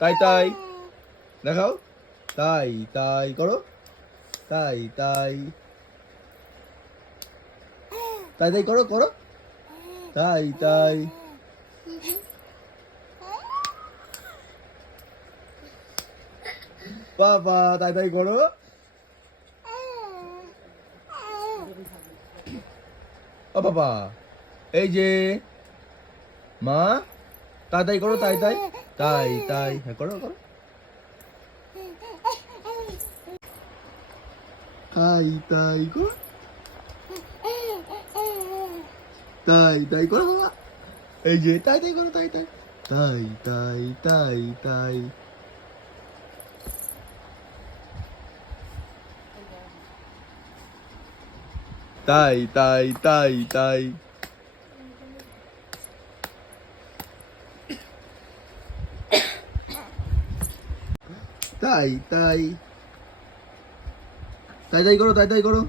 তাই তাই দেখাও, তাই তাই করো, তাই তাই তাই তাই করো করো, তাই তাই বাবা, তাই তাই করো। ও বাবা, এই যে মা, তাই তাই করো, তাই তাই তাই তাই, হ্যাঁ করো করো, তাই তাই করো, তাই তাই করো বাবা, এই যে তাই তাই করো, তাই তাই তাই তাই তাই তাই তাই তাই তাই তাই তাই তাই তাই তাই করো, তাই তাই করো।